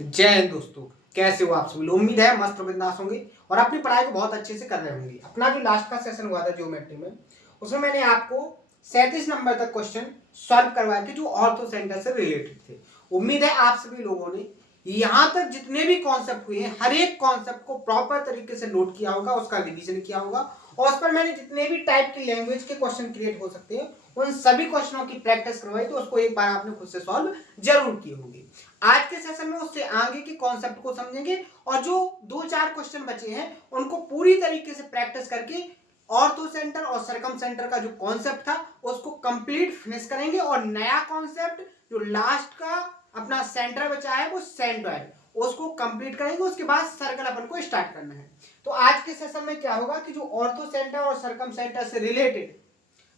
जय हिंद दोस्तों, कैसे हो आप सभी लोग। उम्मीद है मस्त बिंदास होंगे और अपनी पढ़ाई को बहुत अच्छे से कर रहे होंगे। अपना जो लास्ट का सेशन हुआ था ज्योमेट्री में, उसमें मैंने आपको 37 नंबर तक क्वेश्चन सॉल्व करवाए थे जो ऑर्थो सेंटर से रिलेटेड थे। उम्मीद है आप सभी लोगों ने यहां तक जितने भी कॉन्सेप्ट हुए हैं हर एक कॉन्सेप्ट को प्रॉपर तरीके से नोट किया होगा, उसका रिवीजन किया होगा और उस पर मैंने जितने भी टाइप की लैंग्वेज के क्वेश्चन क्रिएट हो सकते हैं उन सभी क्वेश्चनों की प्रैक्टिस करवाई, तो उसको एक बार आपने खुद से सॉल्व जरूर किए होंगे। आज के सेशन में उससे आगे के कॉन्सेप्ट को समझेंगे और जो 2-4 क्वेश्चन बचे हैं उनको पूरी तरीके से प्रैक्टिस करके ऑर्थो सेंटर और सरकम सेंटर का जो कॉन्सेप्ट था उसको कंप्लीट फिनिश करेंगे और नया कॉन्सेप्ट जो लास्ट का अपना सेंटर बचा है वो सेंट्रॉइड, उसको कंप्लीट करेंगे। उसके बाद सर्कल अपन को स्टार्ट करना है। तो आज के सेशन में क्या होगा कि जो ऑर्थो सेंटर और सरकम सेंटर से रिलेटेड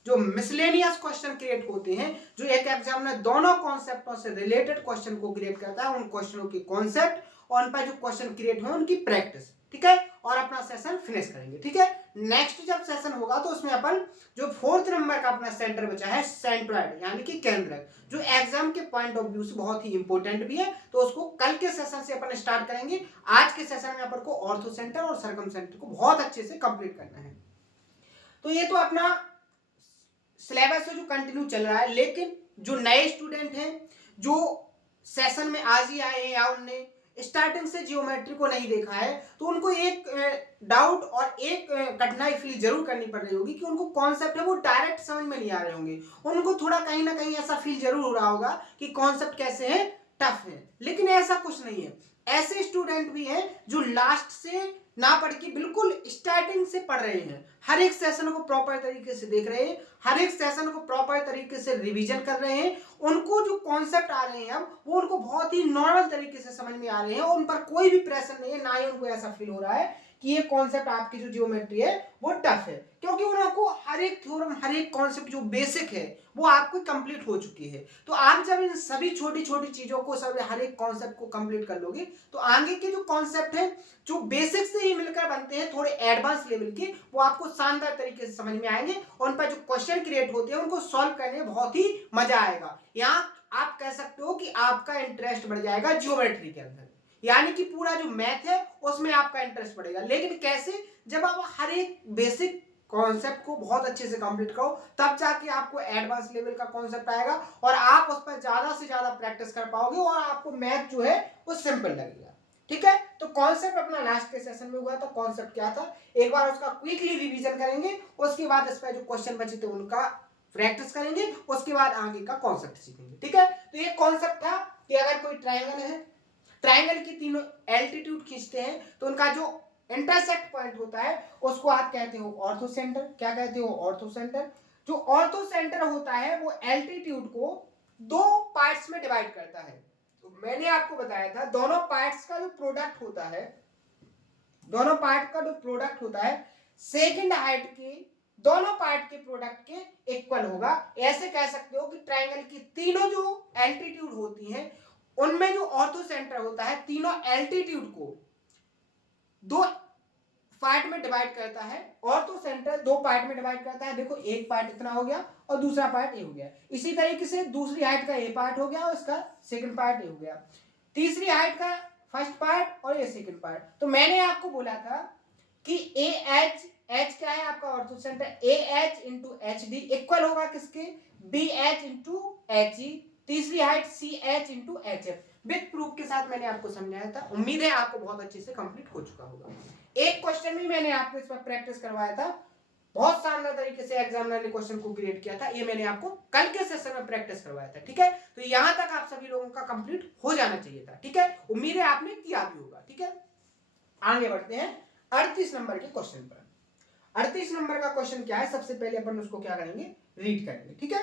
जो मिसलेनियस क्वेश्चन क्रिएट होते हैं, जो एक एग्जामिनर दोनों कॉन्सेप्टों से रिलेटेड क्वेश्चन को क्रिएट करता है, उन क्वेश्चनों की कॉन्सेप्ट और उन पर जो क्वेश्चन क्रिएट हुए उनकी प्रैक्टिस, ठीक है, और अपना सेशन फिनिश करेंगे। ठीक है, नेक्स्ट जब सेशन होगा तो उसमें अपन जो 4th नंबर का अपना सेंटर बचा है सेंट्रॉइड यानी कि केंद्रक, जो एग्जाम के पॉइंट ऑफ व्यू से बहुत ही इंपॉर्टेंट भी है, तो उसको कल के सेशन से अपन स्टार्ट करेंगे। आज के सेशन में अपन को ऑर्थो सेंटर और सरकम सेंटर को बहुत अच्छे से कंप्लीट करना है। तो ये तो अपना सिलेबस है जो कंटिन्यू चल रहा है, लेकिन जो नए स्टूडेंट हैं जो सेशन में आज ही आए हैं या उनने स्टार्टिंग से जियोमेट्री को नहीं देखा है, तो उनको एक डाउट और एक कठिनाई फील जरूर करनी पड़ रही होगी कि उनको कॉन्सेप्ट है वो डायरेक्ट समझ में नहीं आ रहे होंगे। उनको थोड़ा कहीं ना कहीं ऐसा फील जरूर हो रहा होगा कि कॉन्सेप्ट कैसे है, टफ है, लेकिन ऐसा कुछ नहीं है। ऐसे स्टूडेंट भी हैं जो लास्ट से ना पढ़ के बिल्कुल स्टार्टिंग से पढ़ रहे हैं, हर एक सेशन को प्रॉपर तरीके से देख रहे हैं, हर एक सेशन को प्रॉपर तरीके से रिवीजन कर रहे हैं। उनको जो कॉन्सेप्ट आ रहे हैं अब वो उनको बहुत ही नॉर्मल तरीके से समझ में आ रहे हैं और उन पर कोई भी प्रेशर नहीं है, ना ही उनको ऐसा फील हो रहा है कि ये कॉन्सेप्ट आपकी जो जियोमेट्री है वो टफ है, क्योंकि उनको हर एक थ्योरम हर एक कॉन्सेप्ट जो बेसिक है वो आपको कंप्लीट हो चुकी है। तो आप जब इन सभी छोटी छोटी चीजों को सब हर एक कॉन्सेप्ट को कंप्लीट कर लोगे तो आगे के जो कॉन्सेप्ट है जो बेसिक से ही मिलकर बनते हैं थोड़े एडवांस लेवल के, वो आपको शानदार तरीके से समझ में आएंगे और उन पर जो क्वेश्चन क्रिएट होते हैं उनको सॉल्व करने में बहुत ही मजा आएगा। यहाँ आप कह सकते हो कि आपका इंटरेस्ट बढ़ जाएगा ज्योमेट्री के अंदर, यानी कि पूरा जो मैथ है उसमें आपका इंटरेस्ट बढ़ेगा। लेकिन कैसे, जब आप हर एक बेसिक कॉन्सेप्ट को बहुत अच्छे से कंप्लीट करो तब जाके आपको एडवांस लेवल का कॉन्सेप्ट आएगा और आप उस पर ज्यादा से ज्यादा प्रैक्टिस कर पाओगे और आपको मैथ जो है वो सिंपल लगेगा। ठीक है, तो कॉन्सेप्ट अपना लास्ट के सेशन में हुआ था, कॉन्सेप्ट क्या था एक बार उसका क्विकली रिवीजन करेंगे, उसके बाद इस पर जो क्वेश्चन बचे थे उनका प्रैक्टिस करेंगे, उसके बाद आगे का कॉन्सेप्ट सीखेंगे। ठीक है, तो ये कॉन्सेप्ट था कि अगर कोई ट्रायंगल है, ट्रायंगल की तीनों एल्टीट्यूड खींचते हैं तो उनका जो इंटरसेक्ट पॉइंट होता है उसको आप कहते हो ऑर्थो सेंटर। क्या कहते हो? Ortho centre. जो ऑर्थो सेंटर होता है वो एल्टीट्यूड को दो पार्ट्स में डिवाइड करता है। तो मैंने आपको बताया था दोनों पार्ट्स का जो प्रोडक्ट होता है, दोनों पार्ट का जो प्रोडक्ट होता है सेकंड हाइट के दोनों पार्ट के प्रोडक्ट के इक्वल होगा। ऐसे कह सकते हो कि ट्रायंगल की तीनों जो एल्टीट्यूड होती हैं उनमें जो ऑर्थो सेंटर होता है तीनों एल्टीट्यूड को दो पार्ट में डिवाइड करता है। ऑर्थो सेंटर दो पार्ट में डिवाइड करता है। देखो एक पार्ट इतना हो गया और दूसरा पार्ट ये हो गया। इसी तरीके से दूसरी हाइट का ए पार्ट हो गया और इसका सेकंड पार्ट ये हो गया। तीसरी हाइट का फर्स्ट पार्ट और ये सेकंड पार्ट। तो मैंने आपको बोला था कि ए एच, एच क्या है आपका ortho centre, A H into H D equal होगा किसके, B H into H E. तीसरी height C H into H F. With proof के साथ मैंने आपको समझाया था, उम्मीद है आपको बहुत अच्छे से कंप्लीट हो चुका होगा। एक क्वेश्चन भी मैंने आपको इस पर प्रैक्टिस करवाया था, बहुत शानदार तरीके से एग्जामिनर ने क्वेश्चन को क्रिएट किया था, ये मैंने आपको कल के सेशन में प्रैक्टिस करवाया था। ठीक है, तो यहां तक आप सभी लोगों का कंप्लीट हो जाना चाहिए था। ठीक है, उम्मीद है आपने किया भी होगा। ठीक है, आगे बढ़ते हैं 38 नंबर के क्वेश्चन पर। 38 नंबर का क्वेश्चन क्या है, सबसे पहले अपन उसको क्या करेंगे, रीड करेंगे। ठीक है,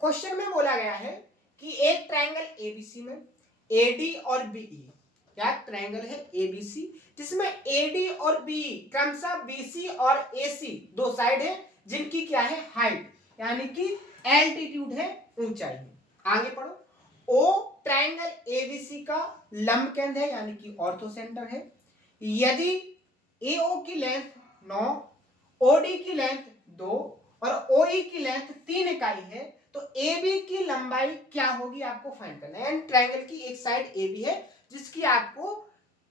क्वेश्चन में बोला गया है कि एक ट्रायंगल एबीसी में एडी और बीई, क्या ट्रायंगल है एबीसी जिसमें एडी और बीई क्रमशः बीसी और एसी दो साइड है जिनकी क्या है हाइट यानी कि एल्टीट्यूड है, ऊंचाई है। आगे पढ़ो। ओ ट्रायंगल एबीसी का लंब केंद्र है यानी कि ऑर्थो सेंटर है। यदि एओ की लेंथ 9, ओडी की लेंथ 2 और ओई की लेंथ 3 इकाई है तो AB की लंबाई क्या होगी आपको फाइंड करना है। एंड ट्रायंगल की एक साइड AB है जिसकी आपको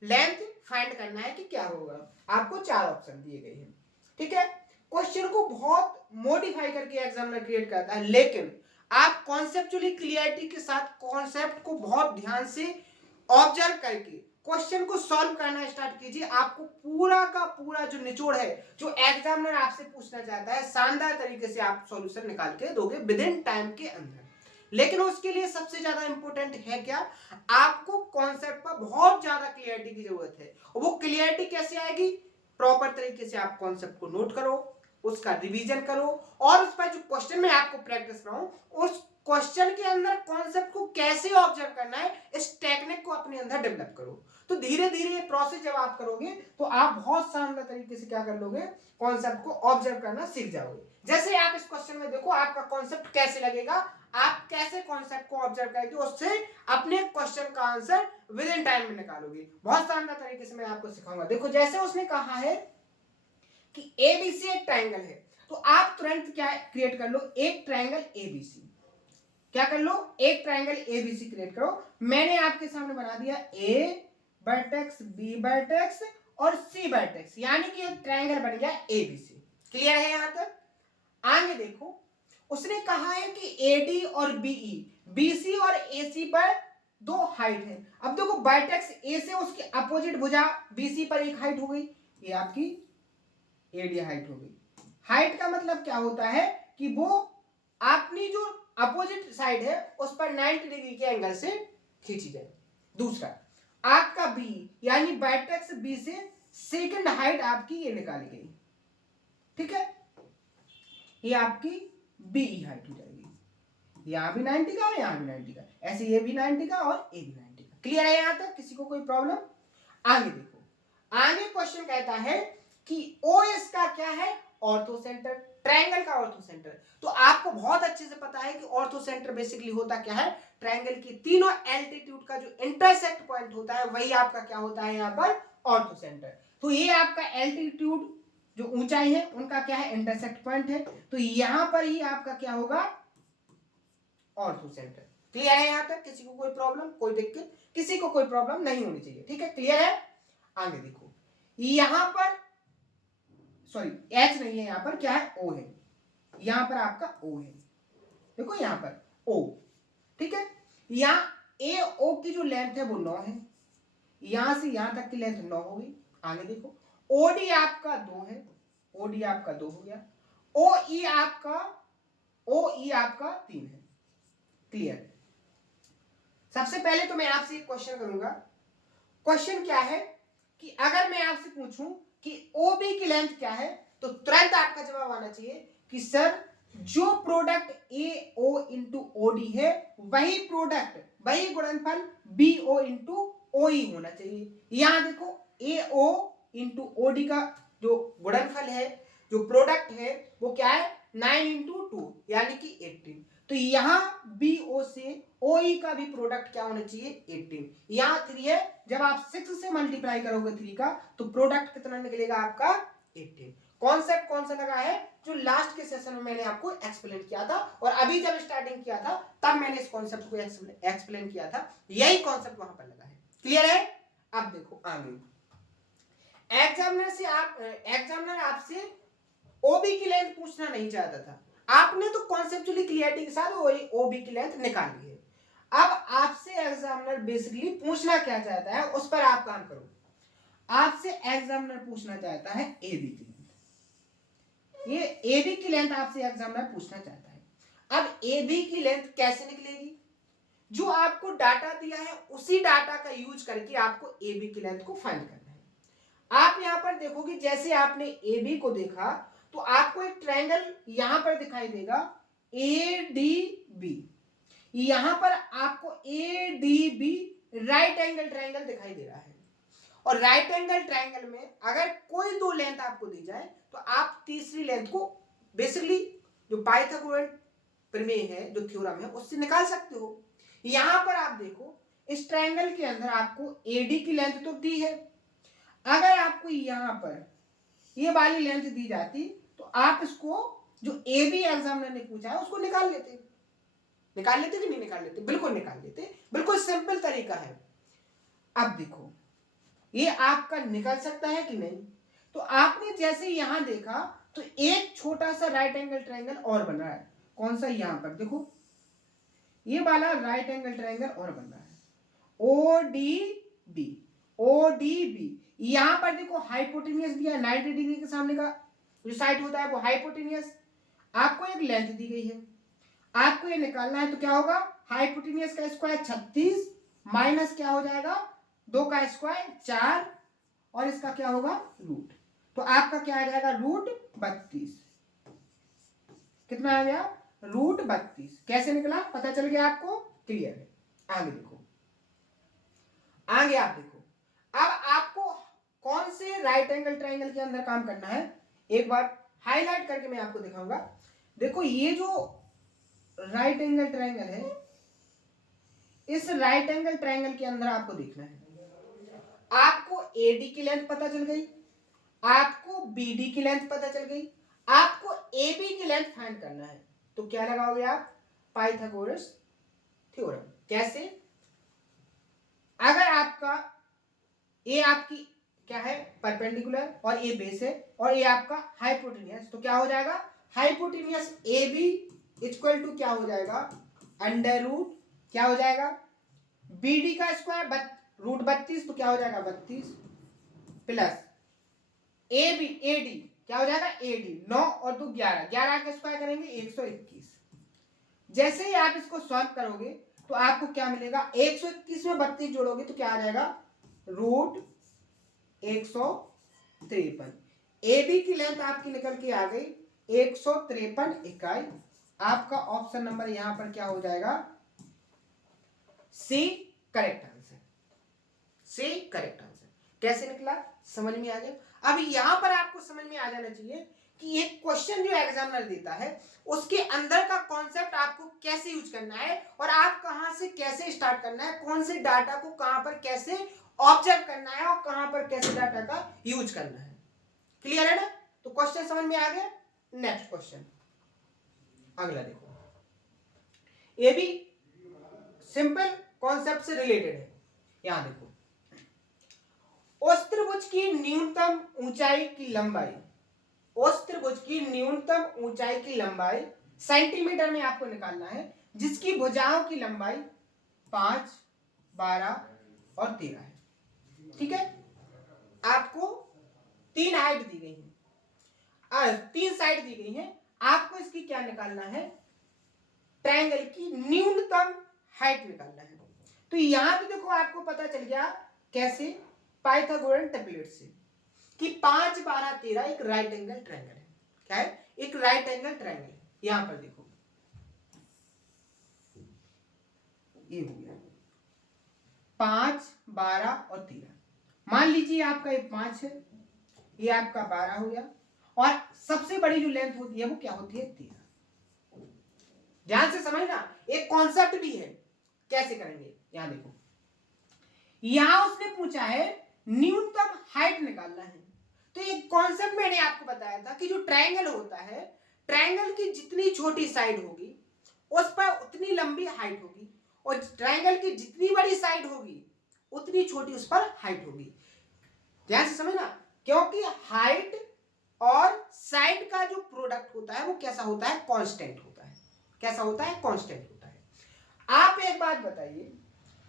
लेंथ फाइंड करना है कि क्या होगा। आपको 4 ऑप्शन दिए गए हैं, ठीक है। क्वेश्चन को बहुत मॉडिफाई करके एग्जामिनर क्रिएट करता है, लेकिन आप कॉन्सेप्चुअली क्लियरिटी के साथ कॉन्सेप्ट को बहुत ध्यान से ऑब्जर्व करके क्वेश्चन को सॉल्व करना स्टार्ट कीजिए। आपको पूरा का पूरा जो निचोड़ है, जो एग्जामिनर आपसे पूछना चाहता है, शानदार तरीके से आप सॉल्यूशन निकाल के दोगे विद इन टाइम के अंदर। लेकिन उसके लिए सबसे ज्यादा इंपॉर्टेंट है क्या, आपको कॉन्सेप्ट पर बहुत ज्यादा क्लियरिटी की जरूरत है। और वो क्लियरिटी कैसे आएगी, प्रॉपर तरीके से आप कॉन्सेप्ट को नोट करो, उसका रिवीजन करो, और उस पर जो क्वेश्चन में आपको प्रैक्टिस कराऊं, उस क्वेश्चन के अंदर कॉन्सेप्ट को कैसे ऑब्जर्व करना है, इस टेक्निक को अपने अंदर डेवलप करो। तो धीरे धीरे ये प्रोसेस जब आप करोगे तो आप बहुत शानदार तरीके से क्या कर लोगे, कॉन्सेप्ट को ऑब्जर्व करना सीख जाओगे। जैसे आप इस क्वेश्चन में देखो आपका कॉन्सेप्ट कैसे लगेगा, आप कैसे कॉन्सेप्ट को ऑब्जर्व करके उससे अपने क्वेश्चन का आंसर विद इन टाइम में निकालोगे। बहुत शानदार तरीके से मैं आपको सिखाऊंगा। देखो जैसे उसने कहा है कि एबीसी एक ट्रायंगल है, तो आप तुरंत क्या क्रिएट कर लो, एक ट्रायंगल एबीसी। क्या कर लो, एक ट्रायंगल एबीसी क्रिएट करो। मैंने आपके सामने बना दिया ए वर्टेक्स, बी वर्टेक्स और सी वर्टेक्स, यानी कि एक ट्रायंगल बन गया एबीसी। क्लियर है यहां तक? आगे देखो, उसने कहा है कि एडी और बीई, बीसी और एसी पर 2 हाइट है। अब देखो वर्टेक्स ए से उसकी अपोजिट भुजा बीसी पर एक हाइट हो गई, ये आपकी एडी हाइट हो गई। हाइट का मतलब क्या होता है कि वो अपनी जो अपोजिट साइड है उस पर 90 डिग्री के एंगल से खींची जाए। दूसरा आपका बी, यानी वर्टेक्स बी से सेकंड हाइट आपकी ये निकाली गई, ठीक है, ये आपकी बीई हाइट हो जाएगी। यहां भी 90 का और यहां भी 90 का, ऐसे ये भी 90 का और ये भी 90 का। क्लियर है यहां तक? किसी को कोई प्रॉब्लम? आगे देखो, आगे क्वेश्चन कहता है कि ओ इसका क्या है, ऑर्थो सेंटर, ट्रायंगल का ऑर्थो सेंटर। तो आपको बहुत अच्छे से पता है कि ऑर्थो सेंटर बेसिकली होता क्या है, ट्रायंगल की तीनों एल्टीट्यूड का जो इंटरसेक्ट पॉइंट होता है वही आपका क्या होता है यहाँ पर, ऑर्थो सेंटर। तो ये आपका एल्टीट्यूड जो ऊंचाई है उनका क्या है, इंटरसेक्ट पॉइंट है। तो यहां पर ही आपका क्या होगा, ऑर्थो सेंटर। क्लियर है यहां तक? किसी को कोई प्रॉब्लम, कोई दिक्कत? किसी को कोई प्रॉब्लम नहीं होनी चाहिए, ठीक है, क्लियर है। आगे देखो, यहां पर सॉरी एच नहीं है, यहां पर क्या है, ओ है। यहां पर आपका ओ है, देखो यहां पर ओ, ठीक है। यहां ए ओ की जो लेंथ है वो 9 है, यहां से यहां तक की लेंथ 9 होगी। आगे देखो, ओडी आपका 2 है, ओडी आपका 2 हो गया, ओई आपका 3 है। क्लियर? सबसे पहले तो मैं आपसे एक क्वेश्चन करूंगा। क्वेश्चन क्या है कि अगर मैं आपसे पूछूं कि ओबी की लेंथ क्या है, तो तुरंत आपका जवाब आना चाहिए कि सर जो product A O into OD है वही प्रोडक्ट, वही गुणनफल बी ओ इंटू ओई होना चाहिए। यहां देखो ए ओ इंटू ओडी का जो गुणनफल है, जो प्रोडक्ट है वो क्या है, 9 इंटू 2 यानी कि 18। तो यहां बी ओ से ओई का भी प्रोडक्ट क्या होना चाहिए, 18। यहां 3 है, जब आप 6 से मल्टीप्लाई करोगे 3 का तो प्रोडक्ट कितना निकलेगा आपका, 18। कॉन्सेप्ट कौन सा लगा है, जो लास्ट के सेशन में मैंने आपको एक्सप्लेन किया था, और अभी जब स्टार्टिंग किया था तब मैंने इस कॉन्सेप्ट को एक्सप्लेन किया था, यही कॉन्सेप्ट वहां पर लगा है। क्लियर है? अब देखो आगे, एग्जामिनर आपसे ओबी की लेंथ पूछना नहीं चाहता था, आपने तो कॉन्सेप्चुअली क्लियरिटी के साथ ओबी की लेंथ निकाल ली है। अब आपसे एग्जामिनर बेसिकली पूछना क्या चाहता है उस पर आप काम करो। आपसे एग्जामिनर पूछना चाहता है एबी की लेंथ, ये एबी की लेंथ आपसे एग्जामिनर पूछना चाहता है। अब एबी की लेंथ कैसे निकलेगी, जो आपको डाटा दिया है उसी डाटा का यूज करके आपको एबी की लेंथ को फाइंड करना है। आप यहां पर देखोगे, जैसे आपने एबी को देखा तो आपको एक ट्रायंगल यहां पर दिखाई देगा एडीबी, यहां पर आपको एडीबी राइट एंगल ट्रायंगल दिखाई दे रहा है। और राइट एंगल ट्रायंगल में अगर कोई 2 लेंथ आपको दी जाए तो आप तीसरी लेंथ को बेसिकली जो पाइथागोरस प्रमेय है, जो थ्योरम है, उससे निकाल सकते हो। यहां पर आप देखो, इस ट्रायंगल के अंदर आपको एडी की लेंथ तो दी है, अगर आपको यहां पर ये वाली लेंथ दी जाती तो आप इसको जो ए बी एग्जामिनर ने पूछा है उसको निकाल लेते। निकाल लेते कि नहीं निकाल लेते? बिल्कुल निकाल लेते। बिल्कुल सिंपल तरीका है। अब देखो ये आपका निकल सकता है कि नहीं। तो आपने जैसे यहां देखा तो एक छोटा सा राइट एंगल ट्रायंगल और बन रहा है। कौन सा? यहां पर देखो ये वाला राइट एंगल ट्रायंगल और बन रहा है, O D B, O D B. यहां पर देखो हाइपोटेनियस दिया है, 90 डिग्री के सामने का जो साइड होता है वो हाइपोटेनियस। आपको एक लेंथ दी गई है, आपको ये निकालना है। तो क्या होगा? हाइपोटेनियस का स्क्वायर 36 माइनस क्या हो जाएगा 2 का स्क्वायर 4 और इसका क्या होगा रूट। तो आपका क्या आ जाएगा रूट 32। कितना आ गया? रूट 32। कैसे निकला पता चल गया आपको? क्लियर है। आगे देखो, आगे आप देखो। अब आपको कौन से राइट एंगल ट्रायंगल के अंदर काम करना है एक बार हाईलाइट करके मैं आपको दिखाऊंगा। देखो ये जो राइट एंगल ट्रायंगल है, इस राइट एंगल ट्रायंगल के अंदर आपको देखना है, आपको एडी की लेंथ पता चल गई, आपको बीडी की लेंथ पता चल गई, आपको एबी की लेंथ फाइंड करना है। तो क्या लगाओगे आप? Pythagoras theorem. कैसे? अगर आपका ए आपकी क्या है परपेंडिकुलर और ए बेस है और ए आपका हाइपोटेनियस, तो क्या हो जाएगा hypotenuse A B equal to क्या हो जाएगा अंडर रूट क्या हो जाएगा बी डी का स्क्वायर रूट 32, तो क्या हो जाएगा 32 plus A B A D क्या हो जाएगा ए डी 9 और 2 11, 11 का स्क्वायर करेंगे 121। जैसे ही आप इसको सॉल्व करोगे तो आपको क्या मिलेगा 121 में 32 जोड़ोगे तो क्या आ जाएगा रूट 153। ए बी की लेंथ आपकी निकल के आ गई 153 इकाई। आपका ऑप्शन नंबर यहां पर क्या हो जाएगा C correct answer. C correct answer. कैसे निकला समझ में आ गया। अब यहां पर आपको समझ में आ जाना चाहिए कि एक क्वेश्चन जो एग्जामिनर देता है उसके अंदर का कॉन्सेप्ट आपको कैसे यूज करना है और आप कहां से कैसे स्टार्ट करना है, कौन से डाटा को कहां पर कैसे ऑब्जर्व करना है और कहां पर कैसे डाटा का यूज करना है। क्लियर है ना? तो क्वेश्चन समझ में आ गया। नेक्स्ट क्वेश्चन अगला देखो, ये भी सिंपल कॉन्सेप्ट से रिलेटेड है। यहां देखो उस त्रिभुज की न्यूनतम ऊंचाई की लंबाई, उस त्रिभुज की न्यूनतम ऊंचाई की लंबाई सेंटीमीटर में आपको निकालना है जिसकी भुजाओं की लंबाई 5, 12 और 13 है। ठीक है, आपको 3 हाइट दी गई है, 3 साइड दी गई है, आपको इसकी क्या निकालना है ट्रायंगल की न्यूनतम हाइट निकालना है। तो यहां पे देखो आपको पता चल गया कैसे पाइथागोरन टेम्पलेट से कि 5, 12, 13 एक राइट एंगल ट्रायंगल है। क्या है? एक राइट एंगल ट्रायंगल। यहां पर देखो ये हो गया 5, 12 और 13। मान लीजिए आपका ये 5 है, ये आपका 12 हो गया और सबसे बड़ी जो लेंथ होती है वो क्या होती है 13। ध्यान से समझना, एक कॉन्सेप्ट भी है कैसे करेंगे। यहां देखो यहां उसने पूछा है न्यूनतम हाइट निकालना है। तो एक कॉन्सेप्ट मैंने आपको बताया था कि जो ट्रायंगल होता है, ट्रायंगल की जितनी छोटी साइड होगी उस पर उतनी लंबी हाइट होगी और ट्रायंगल की जितनी बड़ी साइड होगी उतनी छोटी उस पर हाइट होगी। ध्यान से समझना, क्योंकि हाइट और साइड का जो प्रोडक्ट होता है वो कैसा होता है कांस्टेंट होता है। कैसा होता है कांस्टेंट होता है। आप एक बात बताइए,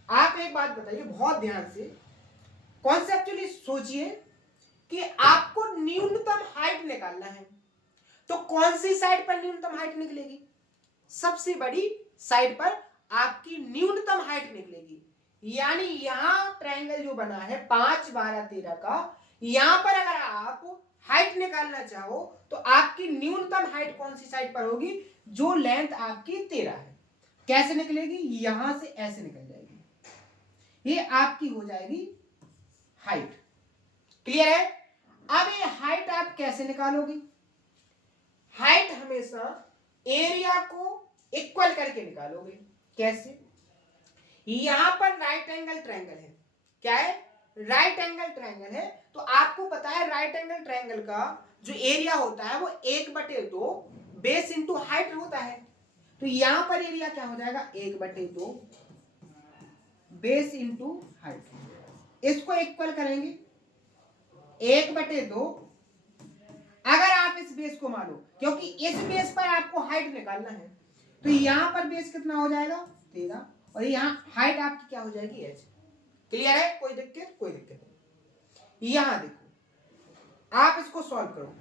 आप एक बात बताइए बहुत ध्यान से कॉन्सेप्चुअली सोचिए कि आपको न्यूनतम हाइट निकालना है तो कौन सी साइड पर न्यूनतम हाइट निकलेगी? सबसे बड़ी साइड पर आपकी न्यूनतम हाइट निकलेगी। यानी यहां ट्रायंगल जो बना है 5, 12, 13 का, यहां पर अगर आप हाइट निकालना चाहो तो आपकी न्यूनतम हाइट कौन सी साइड पर होगी? जो लेंथ आपकी 13 है। कैसे निकलेगी? यहां से ऐसे निकल जाएगी, ये आपकी हो जाएगी हाइट। क्लियर है? अब ये हाइट आप कैसे निकालोगे? हाइट हमेशा एरिया को इक्वल करके निकालोगे। कैसे? यहां पर राइट एंगल ट्रायंगल है। क्या है? राइट एंगल ट्रायंगल है। तो आपको पता है राइट एंगल ट्रायंगल का जो एरिया होता है वो 1/2 बेस इंटू हाइट होता है। तो यहां पर एरिया क्या हो जाएगा 1/2 बेस इंटू हाइट। इसको इक्वल करेंगे 1/2। अगर आप इस बेस को मानो, क्योंकि इस बेस पर आपको हाइट निकालना है, तो यहां पर बेस कितना हो जाएगा 13, और यहां हाइट आपकी क्या हो जाएगी h। क्लियर है? कोई दिक्कत? कोई दिक्कत नहीं। यहां देखो, आप इसको सॉल्व करो,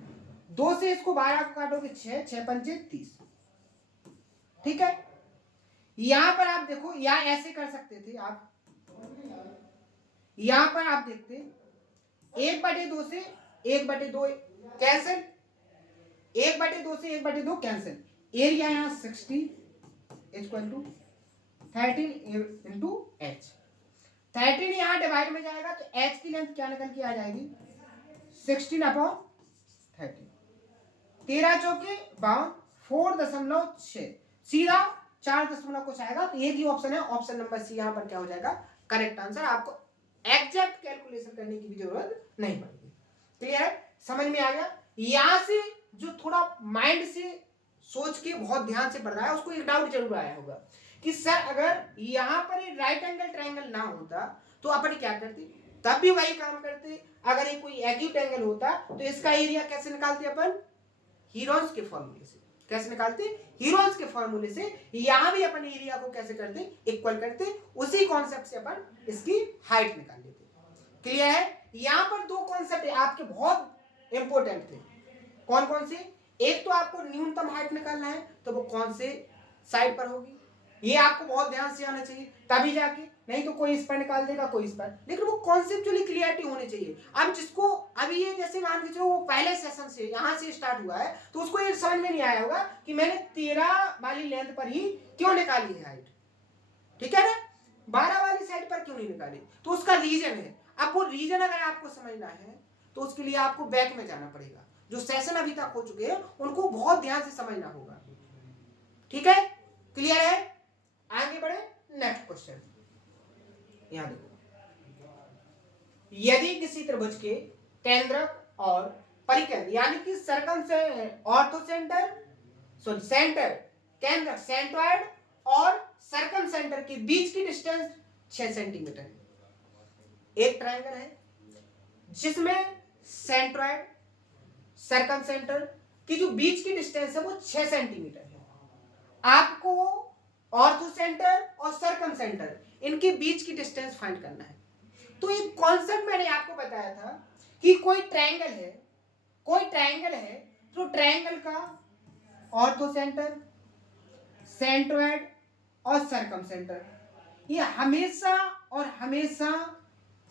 2 से इसको 12 को काटोगे 6, 6 पंचे 30। ठीक है, यहां पर आप देखो, या ऐसे कर सकते थे आप, यहां पर आप देखते 1/2 से 1/2 कैंसिल, 1/2 से 1/2 कैंसिल, एरिया यहां 60 इक्वल टू 13 इंटू एच। 13 यहां डिवाइड में जाएगा तो एच की लेंथ क्या निकल के आ जाएगी 16/30। 13 चौके 52, 4.6, सीधा 4 दशमलव कुछ आएगा। तो एक ही ऑप्शन है, ऑप्शन नंबर सी यहां पर क्या हो जाएगा करेक्ट आंसर। आपको एग्जैक्ट कैलकुलेशन करने की भी जरूरत नहीं पड़ेगी। क्लियर है? समझ में आ गया? यहां से जो थोड़ा माइंड से सोच के बहुत ध्यान से पढ़ रहा है उसको एक डाउट जरूर आया होगा कि सर अगर यहां पर ये राइट एंगल ट्रायंगल ना होता तो अपन क्या करते, तब भी वही काम करते। अगर ये कोई एक्यूट एंगल होता तो इसका एरिया कैसे निकालते अपन, हीरोन्स के फॉर्मूले से। कैसे निकालते, हीरोन्स के फॉर्मूले से। यहां भी अपन एरिया को कैसे करते, इक्वल करते, उसी कॉन्सेप्ट से अपन इसकी हाइट निकाल लेते। क्लियर है? यहां पर 2 कॉन्सेप्ट आपके बहुत इंपॉर्टेंट थे। कौन कौन से? एक तो आपको न्यूनतम हाइट निकालना है तो वो कौन से साइड पर होगी, ये आपको बहुत ध्यान से आना चाहिए, तभी जाके, नहीं तो कोई इस पर निकाल देगा कोई इस पर, लेकिन वो कॉन्सेप्चुअली क्लियरिटी होनी चाहिए। अब जिसको अभी ये जैसे मान के चलो वो पहले सेशन से यहां से स्टार्ट हुआ है तो उसको ये समझ में नहीं आया होगा कि मैंने 13 वाली लेंथ पर ही क्यों निकाली है हाइट, ठीक है ना, 12 वाली साइड पर क्यों नहीं निकाली, तो उसका रीजन है। अब वो रीजन अगर आपको समझना है तो उसके लिए आपको बैक में जाना पड़ेगा, जो सेशन अभी तक हो चुके हैं उनको बहुत ध्यान से समझना होगा। ठीक है? क्लियर है? आगे बढ़े नेक्स्ट क्वेश्चन। यहां देखो, यदि किसी त्रिभुज के केंद्रक और परिकेंद्र यानी कि सर्कम से ऑर्थोसेंटर सेंटर, केंद्रक सेंट्रॉइड और सर्कम सेंटर के बीच की डिस्टेंस 6 सेंटीमीटर है। एक ट्रायंगल है जिसमें सेंट्रॉइड सर्कम सेंटर की जो बीच की डिस्टेंस है वो 6 सेंटीमीटर है। आपको ऑर्थो सेंटर और सर्कम सेंटर इनके बीच की डिस्टेंस फाइंड करना है। तो एक कॉन्सेप्ट मैंने आपको बताया था कि कोई ट्रायंगल है, तो ट्रायंगल का ऑर्थो सेंटर, सेंट्रॉइड और सर्कम सेंटर ये हमेशा और हमेशा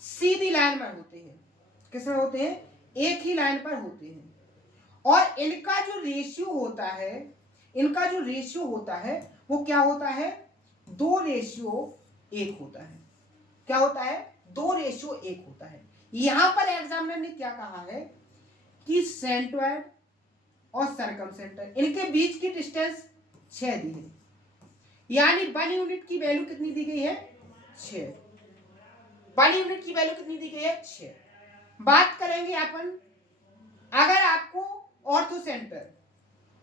सीधी लाइन पर होते हैं। किस में होते हैं? एक ही लाइन पर होते हैं। और इनका जो रेशियो होता है वो क्या होता है 2:1 होता है। क्या होता है 2:1 होता है। यहां पर एग्जामिनर ने क्या कहा है कि सेंट्रॉइड और सर्कम सेंटर इनके बीच की डिस्टेंस 6 दी है, यानी 1 यूनिट की वैल्यू कितनी दी गई है 6। 1 यूनिट की वैल्यू कितनी दी गई है 6। बात करेंगे अपन, अगर आपको ऑर्थो सेंटर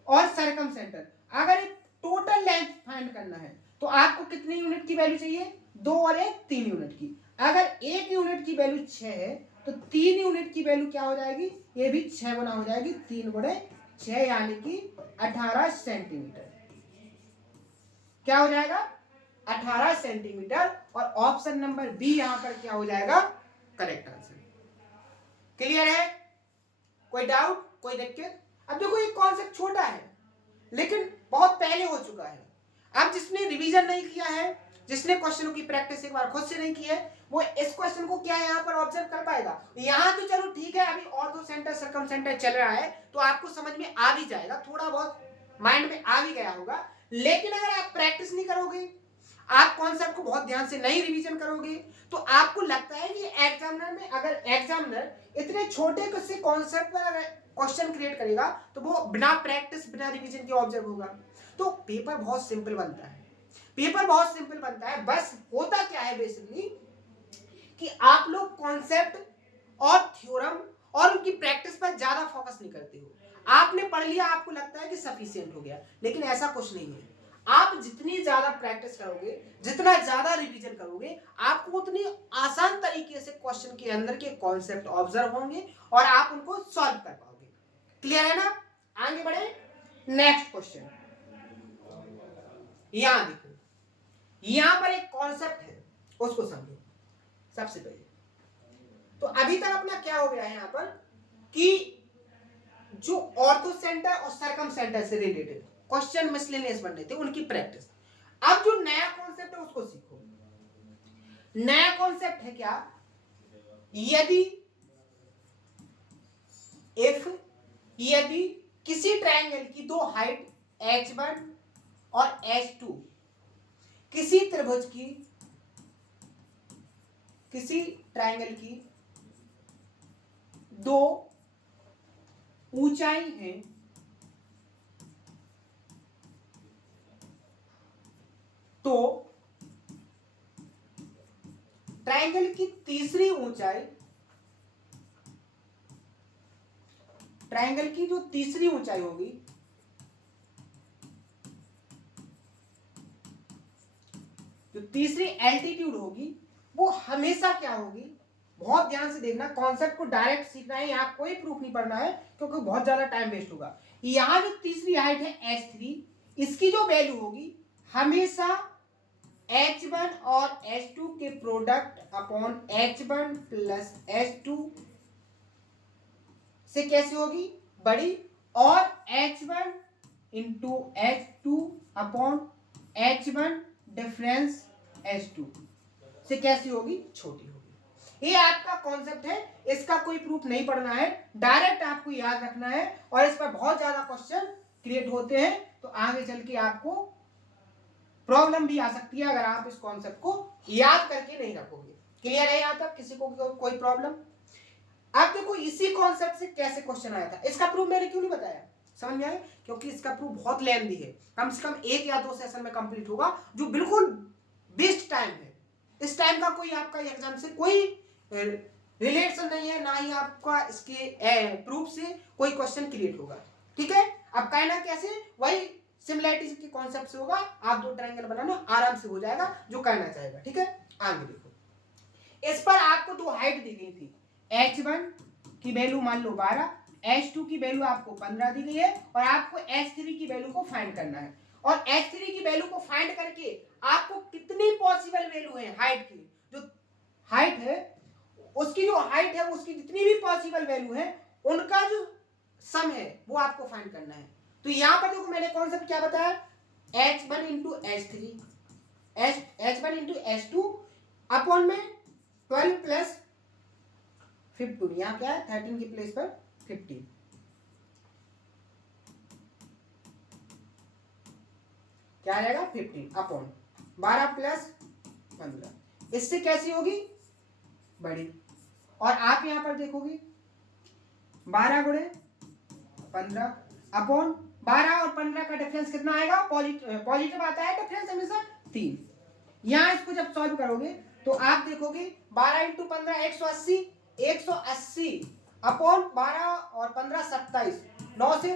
और सर्कम सेंटर अगर एक टोटल लेंथ फाइंड करना है तो आपको कितनी यूनिट की वैल्यू चाहिए 2 और 1 3 यूनिट की। अगर 1 यूनिट की वैल्यू 6 है तो 3 यूनिट की वैल्यू क्या हो जाएगी, ये भी 6 गुना हो जाएगी, 3 गुणे 6 यानी कि 18 सेंटीमीटर। क्या हो जाएगा 18 सेंटीमीटर। और ऑप्शन नंबर बी यहां पर क्या हो जाएगा करेक्ट आंसर। क्लियर है? कोई डाउट, कोई दिक्कत? अब देखो ये कॉन्सेप्ट छोटा है लेकिन बहुत पहले हो चुका है। अब जिसने रिवीजन नहीं किया है, जिसने क्वेश्चनों की प्रैक्टिस एक बार खुद से नहीं की है, वो इस क्वेश्चन को क्या यहाँ पर ऑब्जर्व कर पाएगा। यहाँ तो चलो ठीक है, अभी ऑर्थो सेंटर सर्कम सेंटर चल रहा है तो आपको समझ में आ भी जाएगा, थोड़ा बहुत माइंड में आ भी गया होगा। लेकिन अगर आप प्रैक्टिस नहीं करोगे, आप कॉन्सेप्ट को बहुत ध्यान से नहीं रिवीजन करोगे, तो आपको लगता है कि एग्जामिनर में अगर एग्जामिनर इतने छोटे से कॉन्सेप्ट पर अगर क्वेश्चन क्रिएट करेगा तो वो बिना प्रैक्टिस बिना रिवीजन के ऑब्जर्व होगा। तो पेपर बहुत सिंपल बनता है, पेपर बहुत सिंपल बनता है। बस होता क्या है बेसिकली कि आप लोग कॉन्सेप्ट और थ्योरम और उनकी प्रैक्टिस पर ज्यादा फोकस नहीं करते हो। आपने पढ़ लिया, आपको लगता है कि सफिशिएंट हो गया, लेकिन ऐसा कुछ नहीं है। आप जितनी ज्यादा प्रैक्टिस करोगे, जितना ज्यादा रिवीजन करोगे, आपको उतनी आसान तरीके से क्वेश्चन के अंदर के कॉन्सेप्ट ऑब्जर्व होंगे और आप उनको सॉल्व कर पाओगे। क्लियर है ना? आगे बढ़े, नेक्स्ट क्वेश्चन। यहां देखो, यहां पर एक कॉन्सेप्ट है, उसको समझो। सबसे पहले तो अभी तक अपना क्या हो गया है यहां पर कि जो ऑर्थो सेंटर और सरकम सेंटर से रिलेटेड क्वेश्चन मिसलेनियस बन रहे थे, उनकी प्रैक्टिस। अब जो नया कॉन्सेप्ट है उसको सीखो। नया कॉन्सेप्ट है क्या? यदि किसी ट्रायंगल की दो हाइट h1 और h2 किसी त्रिभुज की, किसी ट्रायंगल की दो ऊंचाई है, तो ट्रायंगल की तीसरी ऊंचाई, ट्रायंगल की जो तीसरी ऊंचाई होगी, जो तीसरी एल्टीट्यूड होगी, वो हमेशा क्या होगी? बहुत ध्यान से देखना, कॉन्सेप्ट को डायरेक्ट सीखना है, यहाँ कोई प्रूफ नहीं पढ़ना है क्योंकि बहुत ज्यादा टाइम वेस्ट होगा। यहाँ जो तीसरी हाइट है h3, इसकी जो वैल्यू होगी हमेशा h1 और h2 के product upon h1 plus h2 से कैसी होगी? बड़ी, और h1 into h2 upon h1 difference h2 से कैसी होगी? छोटी होगी। ये आपका कॉन्सेप्ट है, इसका कोई प्रूफ नहीं पढ़ना है, डायरेक्ट आपको याद रखना है, और इस पर बहुत ज्यादा क्वेश्चन क्रिएट होते हैं, तो आगे चल के आपको प्रॉब्लम भी आ सकती है अगर आप इस कॉन्सेप्ट को याद करके नहीं रखोगे। क्लियर है यहां तक? किसी को कोई प्रॉब्लम? अब देखो इसी कॉन्सेप्ट से कैसे क्वेश्चन आया था, इसका प्रूफ मैंने क्यों नहीं बताया, समझ में आया? क्योंकि इसका प्रूफ बहुत लेंथी है, कम से कम 1 या 2 सेशन में कंप्लीट होगा, जो बिल्कुल बेस्ट टाइम है। इस टाइम का कोई आपका एग्जाम से कोई रिलेशन नहीं है, ना ही आपका इसके प्रूफ से कोई क्वेश्चन क्रिएट होगा। ठीक है? अब कहना कैसे? वही सिमिलैरिटी के कॉन्सेप्ट से होगा, आप दो ट्रायंगल बनाना आराम से हो जाएगा जो कहना चाहेगा। ठीक है? आगे देखो, इस पर आपको दो हाइट दी गई थी, h1 की वैल्यू मान लो 12, h2 की वैल्यू आपको 15 दी गई है, और आपको h3 की वैल्यू को फाइंड करना है। और h3 की वैल्यू को फाइंड करके आपको कितनी पॉसिबल वैल्यू है हाइट की, जो हाइट है उसकी, जो हाइट है उसकी जितनी भी पॉसिबल वैल्यू है, उनका जो सम है वो आपको फाइंड करना है। तो यहां पर देखो मैंने कॉन्सेप्ट क्या बताया, h1 into h3, h1 into h2 upon में 12 प्लस 15, यहां क्या है 13 की प्लेस पर 15, क्या रहेगा 15 अपॉन 12 प्लस 15, इससे कैसी होगी? बड़ी। और आप यहां पर देखोगे 12 गुणे 15 अपॉन 12 और 15 का डिफरेंस कितना आएगा? पॉजिटिव आता है डिफरेंस हमेशा 3। यहां इसको जब सॉल्व करोगे तो आप देखोगे 12 इंटू 15 180, 180 अपॉन 12 और 15 27, 9 से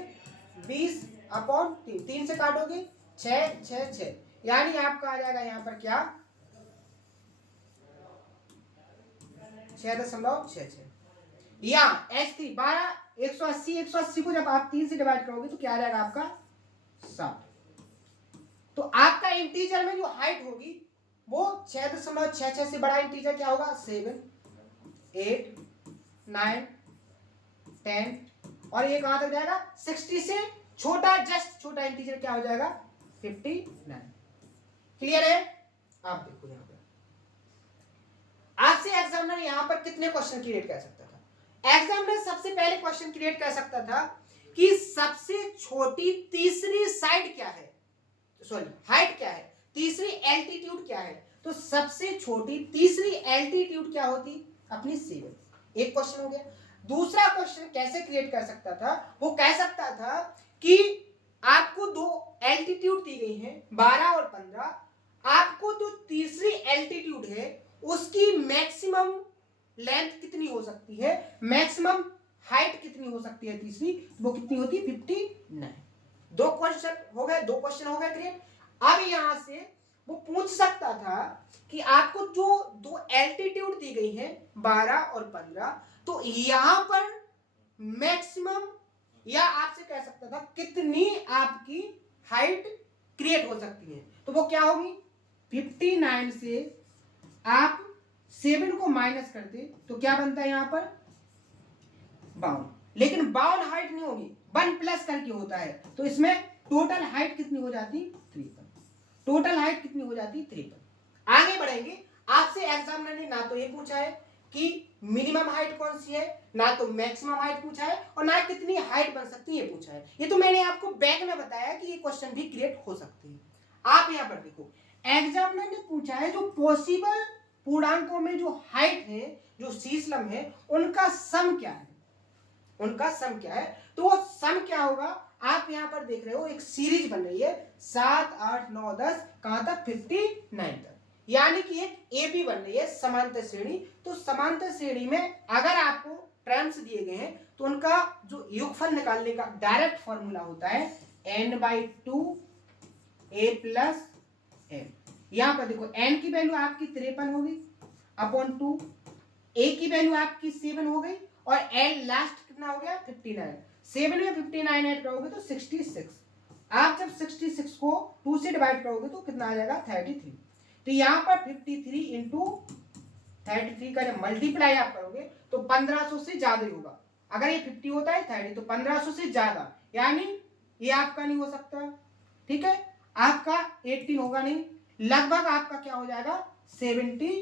20 अपॉन 3, 3 से काटोगे 6 6 6, यानी आपका आ जाएगा यहां पर क्या 6.66। या h3 12 180, 180 को जब आप 3 से डिवाइड करोगे तो क्या आ जाएगा आपका 7। तो आपका इंटीजर में जो हाइट होगी वो 6.66 से बड़ा इंटीजर क्या होगा? 7 8 9 10, और ये कहां तक जाएगा? 60 से छोटा, जस्ट छोटा इंटीजर क्या हो जाएगा? 59। क्लियर है? आप देखो यहां पर आपसे एग्जामिनर यहां पर कितने क्वेश्चन क्रिएट कर सकता था? एग्जामिनर सबसे पहले क्वेश्चन क्रिएट कर सकता था कि सबसे छोटी तीसरी साइड क्या है, सॉरी हाइट क्या है, तीसरी एल्टीट्यूड क्या है। तो सबसे छोटी तीसरी एल्टीट्यूड क्या होती? अपनी 7। एक क्वेश्चन हो गया। दूसरा क्वेश्चन कैसे क्रिएट कर सकता था? वो कह सकता था कि आपको दो एल्टीट्यूड दी गई हैं 12 और 15, आपको जो तीसरी एल्टीट्यूड है उसकी मैक्सिमम लेंथ कितनी हो सकती है, मैक्सिमम हाइट कितनी हो सकती है तीसरी, वो कितनी होती है? 59। दो क्वेश्चन हो गए, दो क्वेश्चन हो गए क्रिएट। अब यहां से वो पूछ सकता था कि आपको जो दो एल्टीट्यूड दी गई है 12 और 15, तो यहां पर मैक्सिमम या आपसे कह सकता था कितनी आपकी हाइट क्रिएट हो सकती है। तो वो क्या होगी, 59 से आप 7 को माइनस करते तो क्या बनता है यहां पर 52, लेकिन 52 हाइट नहीं होगी, 1 प्लस करके होता है, तो इसमें टोटल हाइट कितनी हो जाती 53। टोटल हाइट कितनी हो जाती 53। आगे बढ़ेंगे, आपसे एग्जामिनर ने ना तो ये पूछा है कि मिनिमम हाइट कौन सी है, ना तो मैक्सिमम हाइट पूछा है, और ना कितनी हाइट बन सकती है ये पूछा है। ये तो मैंने आपको बैक में बताया कि ये क्वेश्चन भी क्रिएट हो सकते हैं। आप यहां पर देखो, एग्जामिनर ने पूछा है जो पॉसिबल पूर्णांकों में जो हाइट है, जो शीर्षलम है, उनका सम क्या है, उनका सम क्या है। तो वो सम क्या होगा, आप यहां पर देख रहे हो एक सीरीज बन रही है 7 8 9 10 कहां तक 59 तक, यानी कि एक ए बी बन रही है समांतर श्रेणी। तो समांतर श्रेणी में अगर आपको टर्म्स दिए गए हैं तो उनका जो योगफल निकालने का डायरेक्ट फॉर्मूला होता है n/2 a प्लस n। यहां पर देखो n की वैल्यू आपकी 53 होगी अपॉन 2, a की वैल्यू आपकी 7 हो गई, और l लास्ट कितना हो गया 59। 7 में 59 ऐड करोगे तो 66। आप जब 66 को 2 से डिवाइड करोगे तो कितना आ जाएगा 33। तो यहां पर 53 इंटू 33 का जब मल्टीप्लाई आप करोगे तो 1500 से ज्यादा ही होगा। अगर ये 50 होता है 30 तो 1500 से ज्यादा, यानी ये आपका नहीं हो सकता, ठीक है, आपका 18 होगा नहीं, लगभग आपका क्या हो जाएगा 70,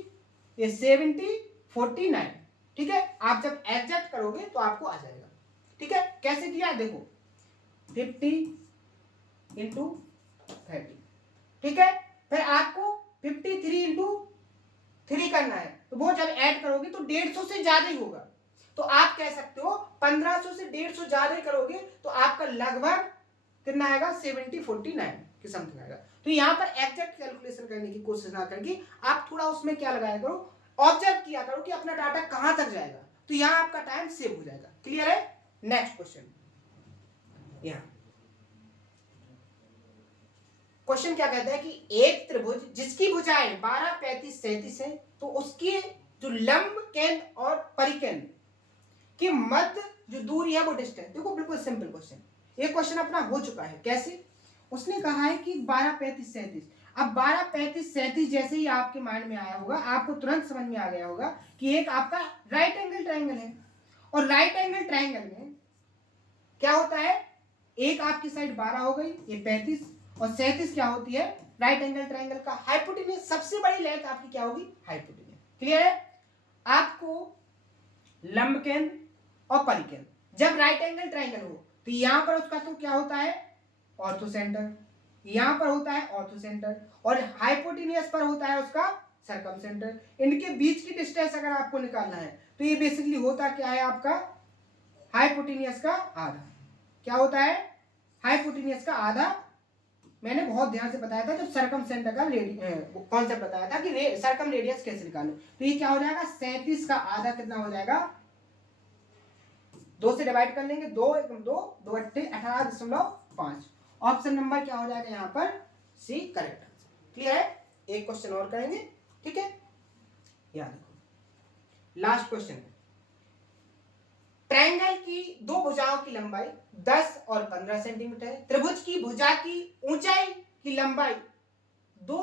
ये 70 49, ठीक है। आप जब एग्जैक्ट करोगे तो आपको आ जाएगा, ठीक है। कैसे किया देखो 50 इंटू 30, ठीक है, फिर आपको 53 इंटू 3 करना है, तो वो जब ऐड करोगे तो 150 से ज्यादा ही होगा। तो आप कह सकते हो 1500 से 150 ज्यादा ही करोगे तो आपका लगभग कितना आएगा 70 49 के समथिंग आएगा। तो यहां पर एग्जैक्ट कैलकुलेशन करने की कोशिश ना करके आप थोड़ा उसमें क्या लगाया करो, ऑब्जर्व किया करो कि अपना डाटा कहां तक जाएगा, तो यहां आपका टाइम सेव हो जाएगा। क्लियर है। नेक्स्ट क्वेश्चन, यहां क्वेश्चन क्या कहता है कि एक त्रिभुज जिसकी भुजाएं 12 35 37 है, तो उसकी जो लंब केंद्र और परिकेंद्र के मध्य जो दूरी है वो डिस्टेंस। देखो बिल्कुल सिंपल क्वेश्चन, ये क्वेश्चन अपना हो चुका है। कैसे, उसने कहा है कि 12 35 37। अब 12 35 37 जैसे ही आपके माइंड में आया होगा, आपको तुरंत समझ में आ गया होगा कि एक आपका राइट एंगल ट्रायंगल है, और राइट एंगल ट्रायंगल में क्या होता है, एक आपकी साइड 12 हो गई, ये 35, और 37 क्या होती है राइट एंगल ट्रायंगल का हाइपोटेन्यूज। सबसे बड़ी लेंथ आपकी क्या होगी हाइपोटेन्यूज। क्लियर है। आपको लंब केंद्र और परिकेंद्र जब राइट एंगल ट्रायंगल हो तो यहां पर उसका तो क्या होता है ऑर्थो सेंटर, यहां पर होता है ऑर्थो सेंटर, और हाइपोटेन्यूज पर होता है उसका सर्कम सेंटर। इनके बीच की डिस्टेंस अगर आपको निकालना है तो ये बेसिकली होता क्या है आपका हाइपोटेन्यूज का आधा। क्या होता है हाइपोटेन्यूज का आधा। मैंने बहुत ध्यान से बताया था जब सर्कम सेंटर का कॉन्सेप्ट बताया था कि सर्कम रेडियस कैसे निकालें। तो ये क्या हो जाएगा 37 का आधा कितना हो जाएगा, 2 से डिवाइड कर लेंगे, 2 1 2 2 8 18.5। ऑप्शन नंबर क्या हो जाएगा यहाँ पर सी करेक्ट आंसर। क्लियर है। एक क्वेश्चन और करेंगे, ठीक है। याद रखो लास्ट क्वेश्चन, ट्रायंगल की दो भुजाओं की लंबाई 10 और 15 सेंटीमीटर है। त्रिभुज की भुजा की ऊंचाई की लंबाई दो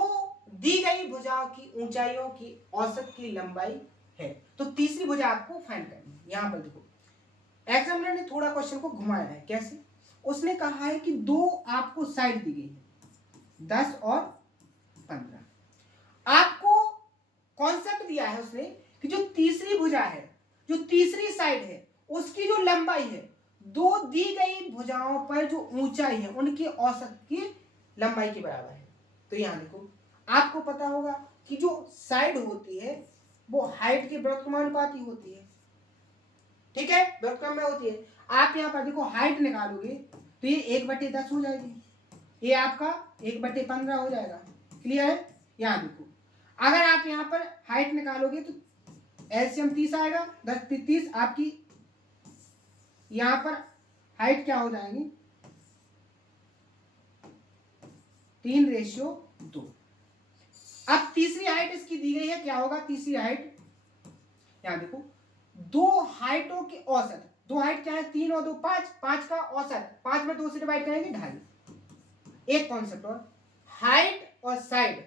दी गई भुजाओं की ऊंचाइयों की औसत की लंबाई है। तो तीसरी भुजा आपको फाइंड करनी है। यहां पर देखो एग्जामिनर ने थोड़ा क्वेश्चन को घुमाया है। कैसे, उसने कहा है कि दो आपको साइड दी गई है 10 और 15। आपको कॉन्सेप्ट दिया है उसने कि जो तीसरी भुजा है, जो तीसरी साइड है, उसकी जो लंबाई है दो दी गई भुजाओं पर जो ऊंचाई है उनकी औसत की लंबाई के बराबर है। तो यहां देखो आपको पता होगा कि जो साइड होती है वो हाइट के व्युत्क्रमानुपाती होती है, ठीक है, व्युत्क्रम में होती है। आप यहां पर देखो हाइट निकालोगे तो ये 1/10 हो जाएगी, ये आपका 1/15 हो जाएगा। क्लियर है। यहां देखो अगर आप यहां पर हाइट निकालोगे तो एलसीएम 30 आएगा, 10 30 आपकी यहां पर हाइट क्या हो जाएगी 3:2। अब तीसरी हाइट इसकी दी गई है, क्या होगा तीसरी हाइट, यहां देखो, दो हाइटों के औसत, दो हाइट क्या है 3 और 2 5, 5 का औसत 5 में 2 से डिवाइड करेंगे 2.5। एक कॉन्सेप्ट और, हाइट और साइड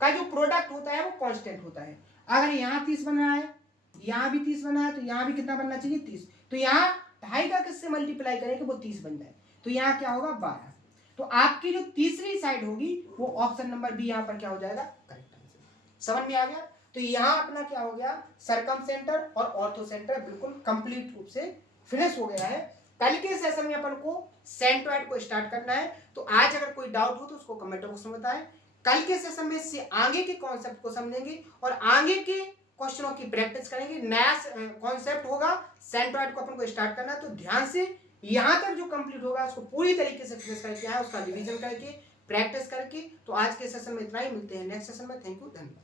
का जो प्रोडक्ट होता है वो कांस्टेंट होता है। अगर यहाँ 30 बन रहा है, यहाँ भी 30 बना है, तो यहाँ भी कितना बनना चाहिए 30। तो यहाँ 2.5 का किससे मल्टीप्लाई करेंगे वो 30 बन जाए, तो यहाँ क्या होगा 12। तो आपकी जो तीसरी साइड होगी वो ऑप्शन नंबर बी यहाँ पर क्या हो जाएगा, करेक्ट आंसर। समझ में आ गया। तो यहाँ अपना क्या हो गया, सरकम सेंटर और ऑर्थो सेंटर बिल्कुल कंप्लीट रूप से फिनिश हो गया है। कल के सेशन में अपन को सेंट्रॉइड को स्टार्ट करना है। तो आज अगर कोई डाउट हो तो उसको कमेंट बॉक्स में बताएं। कल के सेशन में इससे आगे के कॉन्सेप्ट को समझेंगे और आगे के क्वेश्चनों की प्रैक्टिस करेंगे। नया कॉन्सेप्ट होगा, सेंट्रॉइड को अपन को स्टार्ट करना है, तो ध्यान से यहां तक जो कंप्लीट होगा उसको पूरी तरीके से फिनिश करके आए, उसका रिवीजन करके प्रैक्टिस करके। तो आज के सेशन में इतना ही, मिलते हैं नेक्स्ट सेशन में। थैंक यू, धन्यवाद।